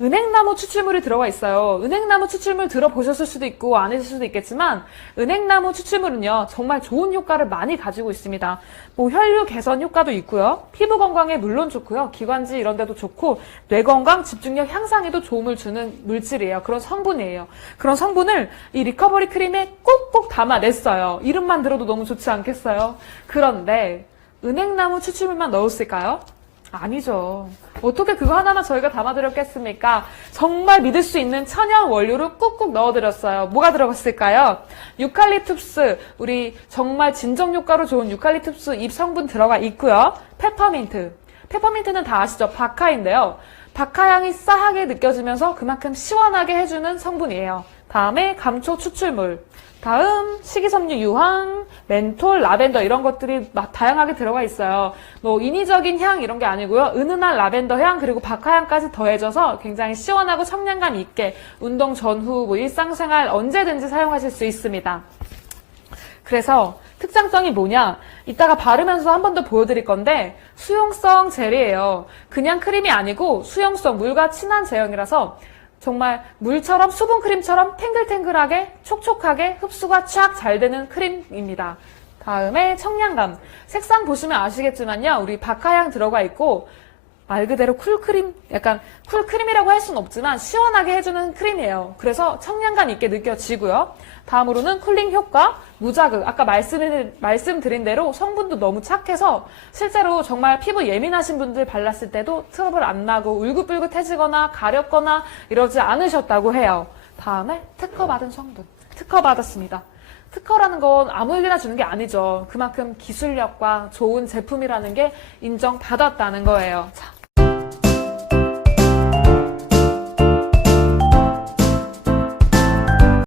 은행나무 추출물이 들어가 있어요. 은행나무 추출물 들어보셨을 수도 있고 아니실 수도 있겠지만 은행나무 추출물은요 정말 좋은 효과를 많이 가지고 있습니다. 뭐 혈류 개선 효과도 있고요. 피부 건강에 물론 좋고요. 기관지 이런 데도 좋고 뇌 건강, 집중력 향상에도 도움을 주는 물질이에요. 그런 성분이에요. 그런 성분을 이 리커버리 크림에 꼭꼭 담아냈어요. 이름만 들어도 너무 좋지 않겠어요? 그런데 은행나무 추출물만 넣었을까요? 아니죠. 어떻게 그거 하나만 저희가 담아드렸겠습니까? 정말 믿을 수 있는 천연 원료를 꾹꾹 넣어드렸어요. 뭐가 들어갔을까요? 유칼립투스, 우리 정말 진정 효과로 좋은 유칼립투스 잎 성분 들어가 있고요. 페퍼민트. 페퍼민트는 다 아시죠? 바카인데요. 바카향이 싸하게 느껴지면서 그만큼 시원하게 해주는 성분이에요. 다음에 감초 추출물. 다음 식이섬유 유황, 멘톨, 라벤더 이런 것들이 막 다양하게 들어가 있어요. 뭐 인위적인 향 이런 게 아니고요. 은은한 라벤더 향 그리고 박하향까지 더해져서 굉장히 시원하고 청량감 있게 운동 전후 뭐 일상생활 언제든지 사용하실 수 있습니다. 그래서 특장점이 뭐냐? 이따가 바르면서 한 번 더 보여드릴 건데 수용성 젤이에요. 그냥 크림이 아니고 수용성 물과 친한 제형이라서 정말 물처럼 수분 크림처럼 탱글탱글하게 촉촉하게 흡수가 쫙잘 되는 크림입니다. 다음에 청량감. 색상 보시면 아시겠지만요. 우리 박하향 들어가 있고 말 그대로 쿨크림, 약간 쿨크림이라고 할 수는 없지만 시원하게 해주는 크림이에요. 그래서 청량감 있게 느껴지고요. 다음으로는 쿨링 효과, 무자극. 아까 말씀, 말씀드린 대로 성분도 너무 착해서 실제로 정말 피부 예민하신 분들 발랐을 때도 트러블 안 나고 울긋불긋해지거나 가렵거나 이러지 않으셨다고 해요. 다음에 특허 받은 성분. 특허 받았습니다. 특허라는 건 아무에게나 주는 게 아니죠. 그만큼 기술력과 좋은 제품이라는 게 인정받았다는 거예요. 자,